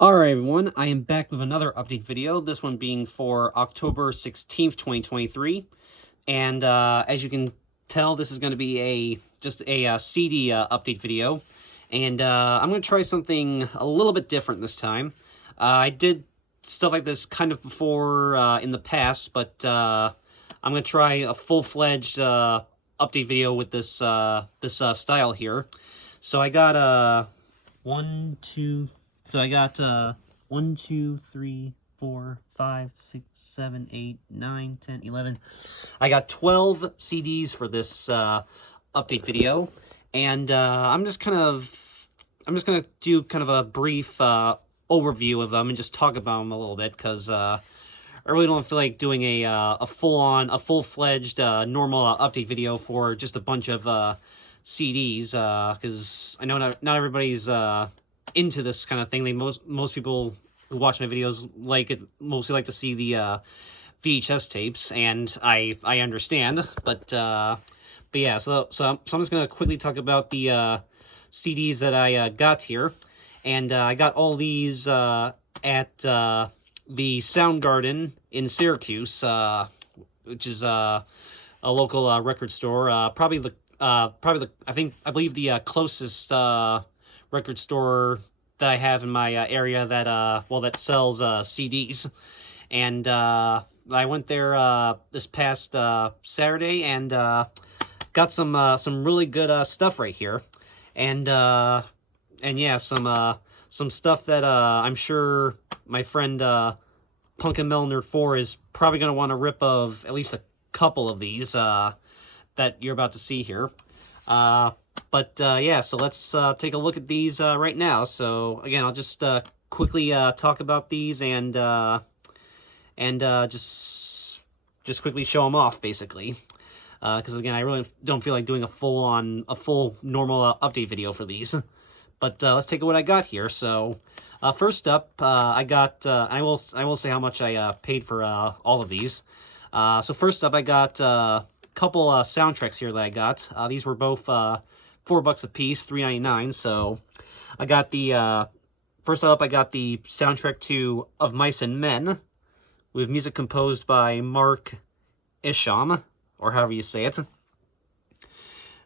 Alright everyone, I am back with another update video, this one being for October 16th, 2023, and as you can tell, this is going to be just a CD update video, and I'm going to try something a little bit different this time. I did stuff like this kind of before in the past, but I'm going to try a full-fledged update video with this style here. So I got So I got 1, 2, 3, 4, 5, 6, 7, 8, 9, 10, 11. I got 12 CDs for this update video, and I'm just gonna do kind of a brief overview of them and just talk about them a little bit, because I really don't feel like doing a full-fledged normal update video for just a bunch of CDs, because I know not everybody's into this kind of thing. Most people who watch my videos mostly like to see the VHS tapes, and I understand, but yeah. So I'm just gonna quickly talk about the CDs that I got here, and I got all these at the Soundgarden in Syracuse, which is a local record store. I believe the closest record store that I have in my area that sells CDs, and I went there this past Saturday, and got some really good stuff right here, and yeah, some stuff that I'm sure my friend Punkin Metal Nerd 4 is probably gonna want to rip of at least a couple of these that you're about to see here. Yeah, so let's take a look at these right now. So again, I'll just quickly talk about these and just quickly show them off, basically. Because again, I really don't feel like doing a full normal update video for these. But let's take a look what I got here. So first up, I got I will say how much I paid for all of these. So first up, I got couple soundtracks here that I got. These were both $4 a piece, $3.99. So I got the first up, I got the soundtrack to Of Mice and Men, with music composed by Mark Isham, or however you say it.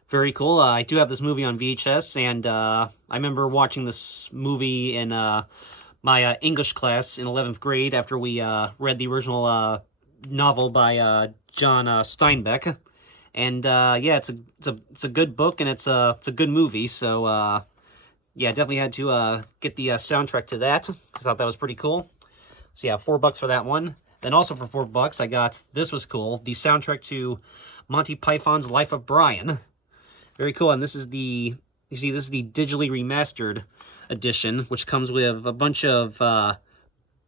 Very cool. I do have this movie on VHS, and I remember watching this movie in my English class in 11th grade after we read the original novel by John Steinbeck, and yeah, it's a good book, and it's a good movie. So yeah, definitely had to get the soundtrack to that. I thought that was pretty cool. So yeah, $4 for that one. Then also for $4, I got, this was cool, the soundtrack to Monty Python's Life of Brian. Very cool, and this is the digitally remastered edition, which comes with a bunch of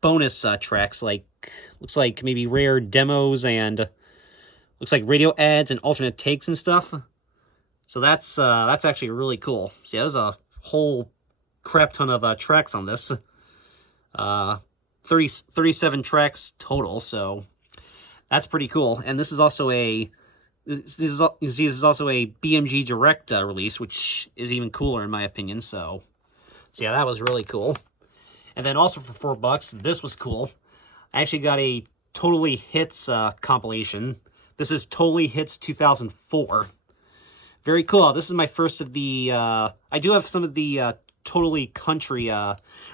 bonus tracks, looks like maybe rare demos, and looks like radio ads and alternate takes and stuff. So that's actually really cool. So yeah, there's a whole crap ton of tracks on this. 37 tracks total, so that's pretty cool. And this is also a BMG Direct release, which is even cooler in my opinion. So yeah, that was really cool. And then also for $4, this was cool. I actually got a Totally Hits compilation. This is Totally Hits 2004. Very cool. This is my first of the... I do have some of the Totally Country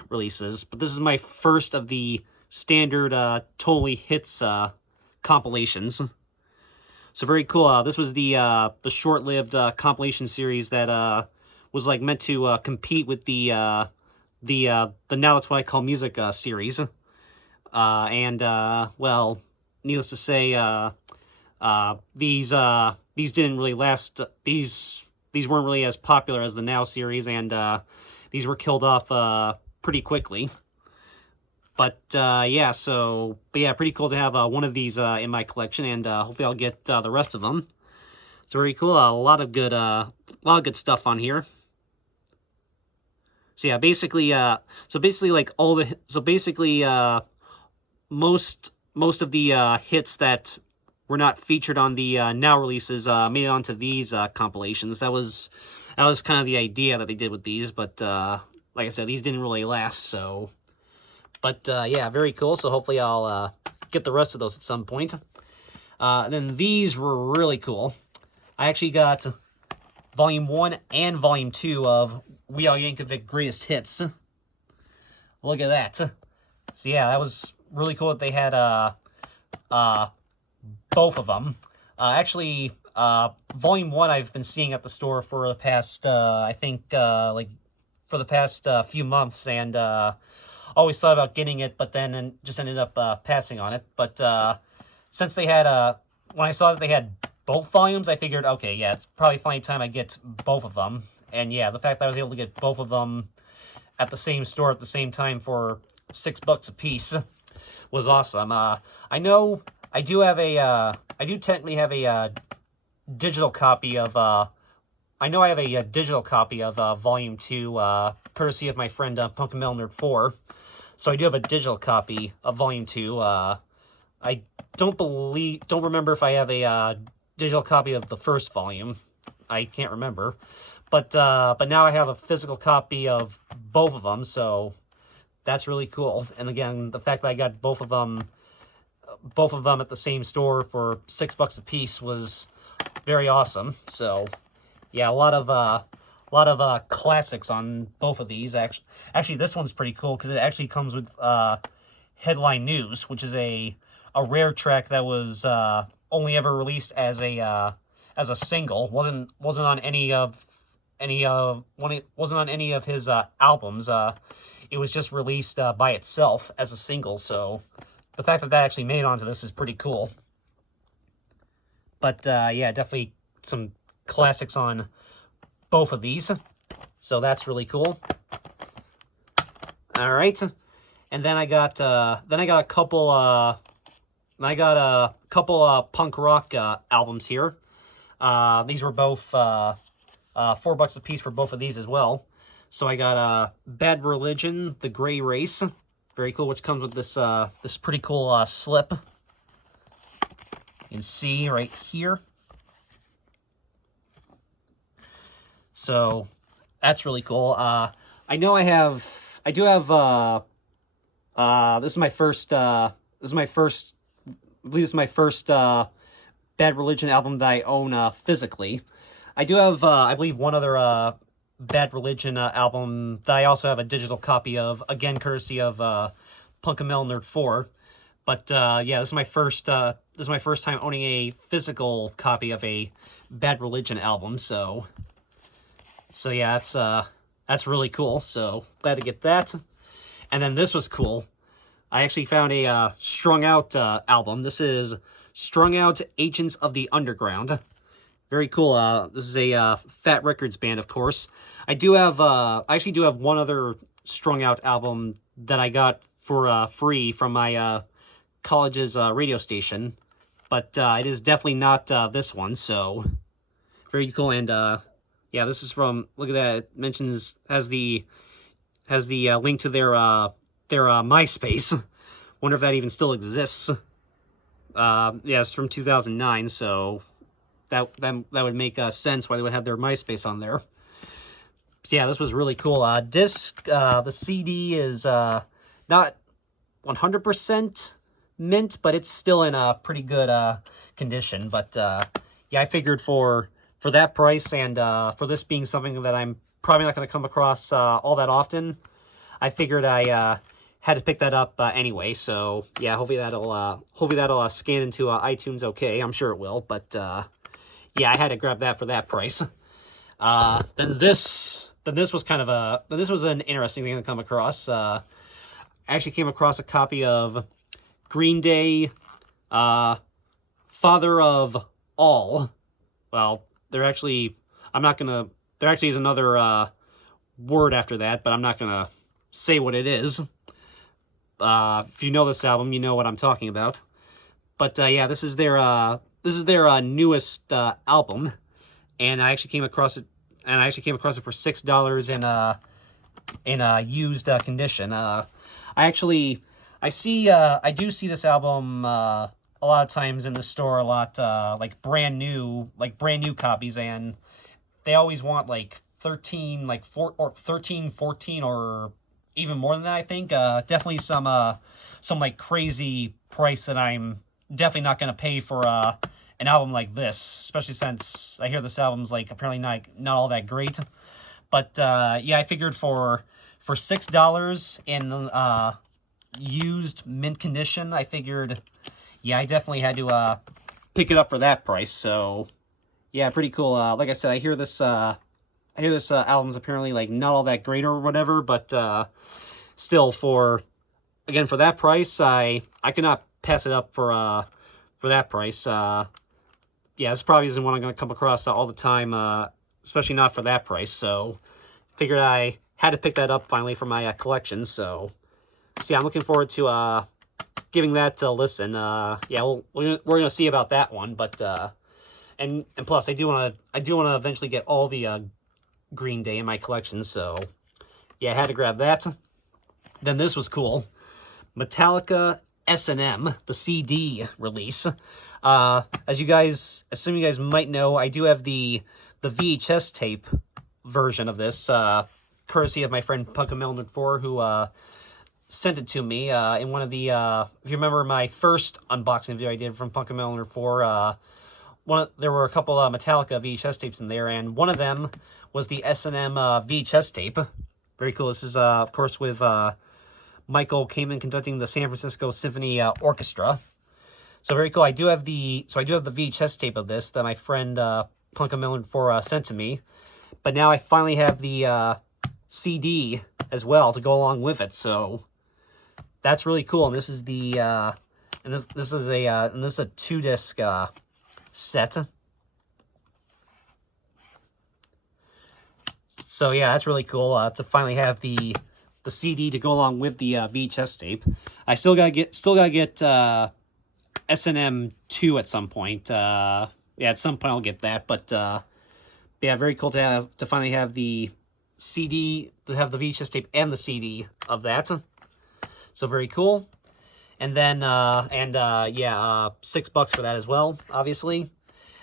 releases, but this is my first of the standard Totally Hits compilations. So very cool. This was the short-lived compilation series that was meant to compete with the Now That's What I Call Music series. Well, needless to say, these didn't really last. These weren't really as popular as the Now series, and these were killed off pretty quickly. But yeah, pretty cool to have one of these in my collection, and hopefully I'll get the rest of them. So very cool. A lot of good stuff on here. So yeah, most of the hits that were not featured on the Now releases made it onto these compilations. That was kind of the idea that they did with these, but like I said, these didn't really last, so But yeah, very cool. So hopefully I'll get the rest of those at some point. And then these were really cool. I actually got Volume 1 and Volume 2 of We Are Yankovic Greatest Hits. Look at that. So yeah, that was really cool that they had both of them. Actually, Volume 1 I've been seeing at the store for the past, I think, like, for the past few months, and always thought about getting it, but then just ended up passing on it. But since they had, when I saw that they had both volumes, I figured, okay, yeah, it's probably finally time I get both of them. And yeah, the fact that I was able to get both of them at the same store at the same time for $6 a piece was awesome. I know I do have a, I do technically have a digital copy of, I know I have a digital copy of Volume 2, courtesy of my friend Nerd4. So I do have a digital copy of Volume 2. I don't remember if I have a digital copy of the first volume. I can't remember. But now I have a physical copy of both of them, so that's really cool. And again, the fact that I got both of them at the same store for $6 a piece was very awesome. So yeah, a lot of classics on both of these. Actually, this one's pretty cool because it actually comes with Headline News, which is a rare track that was only ever released as a single. wasn't on any of his albums. It was just released by itself as a single. So the fact that that actually made it onto this is pretty cool. But yeah, definitely some classics on both of these. So that's really cool. All right, and then I got a couple punk rock albums here. These were both $4 a piece for both of these as well. So I got Bad Religion, The Gray Race, very cool, which comes with this this pretty cool slip. You can see right here. So that's really cool. I know I do have this is my first I believe this is my first Bad Religion album that I own physically. I do have I believe one other Bad Religion album that I also have a digital copy of, again courtesy of Nerd4. But yeah, this is my first time owning a physical copy of a Bad Religion album. So yeah, that's really cool. So glad to get that. And then this was cool. I actually found a Strung Out album. This is Strung Out Agents of the Underground. Very cool. This is a Fat Records band, of course. I actually do have one other Strung Out album that I got for free from my college's radio station, but it is definitely not this one. So very cool. And yeah, this is from, look at that. It has the link to their MySpace. Wonder if that even still exists. Yeah, it's from 2009, so that would make sense why they would have their MySpace on there. So yeah, this was really cool. The CD is not 100% mint, but it's still in a pretty good condition. But yeah, I figured for that price and for this being something that I'm probably not going to come across all that often, I figured I had to pick that up anyway. So yeah, hopefully that'll scan into iTunes okay. I'm sure it will. But yeah, I had to grab that for that price. Then this was an interesting thing to come across. I actually came across a copy of Green Day, Father of All. Well, there actually is another word after that, but I'm not gonna say what it is. If you know this album, you know what I'm talking about. But yeah, this is their newest album, and I actually came across it. And I actually came across it for $6 in a used condition. I do see this album a lot of times in the store, a lot like brand new copies, and they always want like 13, 14, or even more than that, I think. Definitely some like crazy price that I'm definitely not gonna pay for an album like this, especially since I hear this album's like apparently not all that great. But yeah, I figured for $6 in used mint condition, I figured, yeah, I definitely had to pick it up for that price. So yeah, pretty cool. Like I said, I hear this album's apparently like not all that great or whatever, but still, for that price, I could not pass it up for that price. Yeah, this probably isn't one I'm going to come across all the time, especially not for that price. So figured I had to pick that up finally for my collection. So yeah, I'm looking forward to giving that a listen. Yeah, we're going to see about that one, but and plus I do want to eventually get all the Green Day in my collection. So yeah, I had to grab that. Then this was cool. Metallica S&M, the CD release. As you guys might know, I do have the VHS tape version of this, courtesy of my friend Punkamel4, who sent it to me in one of the, if you remember my first unboxing video I did from Punkamel4, there were a couple Metallica VHS tapes in there, and one of them was the S&M VHS tape. Very cool. This is, of course, with Michael Kamen conducting the San Francisco Symphony Orchestra. So very cool. I do have the VHS tape of this that my friend Punkamel4 sent to me. But now I finally have the CD as well to go along with it. So that's really cool. And this is the this is a 2-disc set. So yeah, that's really cool to finally have the CD to go along with the VHS tape. I still gotta get S&M 2 at some point. Yeah, at some point I'll get that. But yeah, very cool to finally have the CD, to have the VHS tape and the CD of that. So very cool. And then yeah, $6 for that as well, obviously.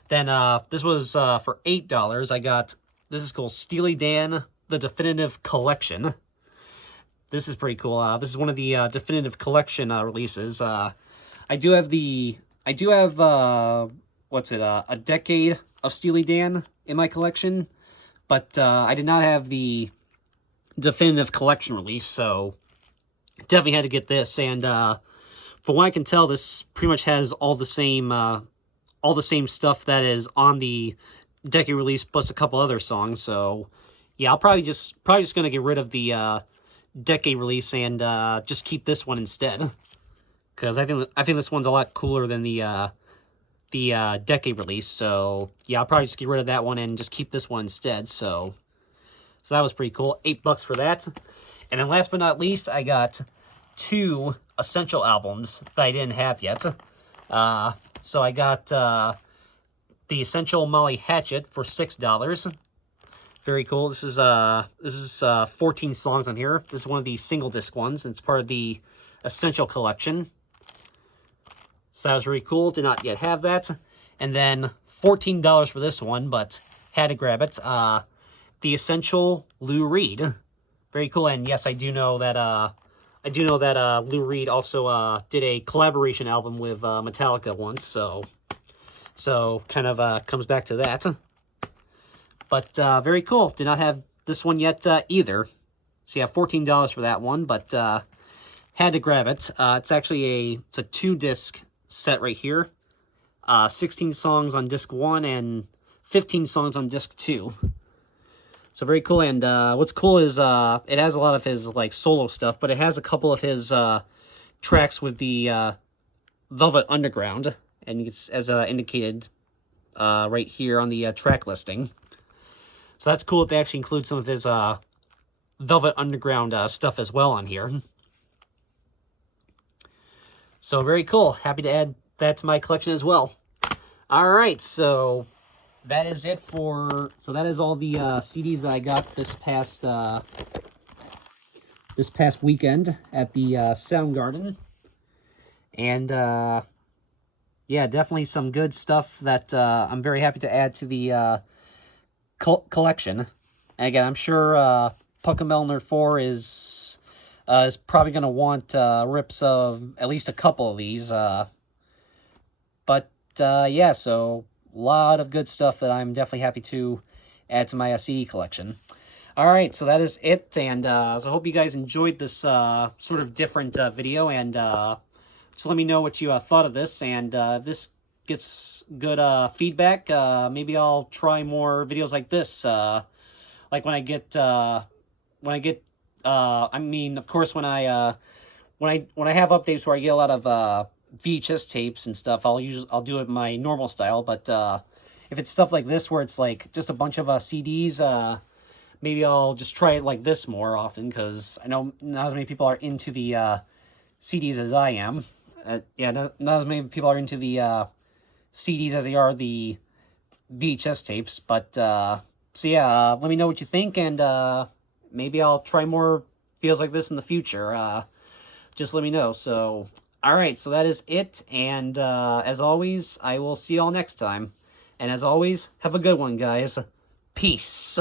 Then this was for $8. I got, this is cool, Steely Dan, the Definitive Collection. This is pretty cool. This is one of the Definitive Collection releases. I do have what's it, a decade of Steely Dan in my collection, but I did not have the Definitive Collection release, so definitely had to get this. And from what I can tell, this pretty much has all the same stuff that is on the decade release, plus a couple other songs. So yeah, I'll probably just gonna get rid of the decade release and just keep this one instead, because I think this one's a lot cooler than the decade release. So yeah, I'll probably just get rid of that one and just keep this one instead. So that was pretty cool. $8 for that. And then last but not least, I got 2 Essential albums that I didn't have yet. So I got the Essential Molly Hatchet for $6. Very cool. This is 14 songs on here. This is one of the single disc ones, and it's part of the Essential collection. So that was really cool. Did not yet have that. And then $14 for this one, but had to grab it. The Essential Lou Reed. Very cool. And yes, I do know that Lou Reed also did a collaboration album with Metallica once. So kind of comes back to that. But very cool. Did not have this one yet either. So yeah, $14 for that one, but had to grab it. It's actually a 2-disc set right here. 16 songs on disc 1 and 15 songs on disc 2. So very cool. And what's cool is it has a lot of his like solo stuff, but it has a couple of his tracks with the Velvet Underground, and it's as indicated right here on the track listing. So that's cool that they actually include some of his Velvet Underground stuff as well on here. So very cool. Happy to add that to my collection as well. All right, so that is it for. So that is all the CDs that I got this past weekend at the Soundgarden, and yeah, definitely some good stuff that I'm very happy to add to the collection. And again, I'm sure Punkamel4 is is probably going to want rips of at least a couple of these. Yeah, so a lot of good stuff that I'm definitely happy to add to my CD collection. All right, so that is it, and so I hope you guys enjoyed this sort of different video, and just let me know what you thought of this, and if this gets good feedback, maybe I'll try more videos like this, like when I get, I mean, of course, when I have updates where I get a lot of VHS tapes and stuff, I'll do it my normal style, but if it's stuff like this where it's like just a bunch of CDs, maybe I'll just try it like this more often, because I know not as many people are into the CDs as I am. Yeah, not as many people are into the CDs as they are the VHS tapes. But, so yeah, let me know what you think, and maybe I'll try more videos like this in the future. Just let me know. So, alright, so that is it, and as always, I will see y'all next time. And as always, have a good one, guys. Peace.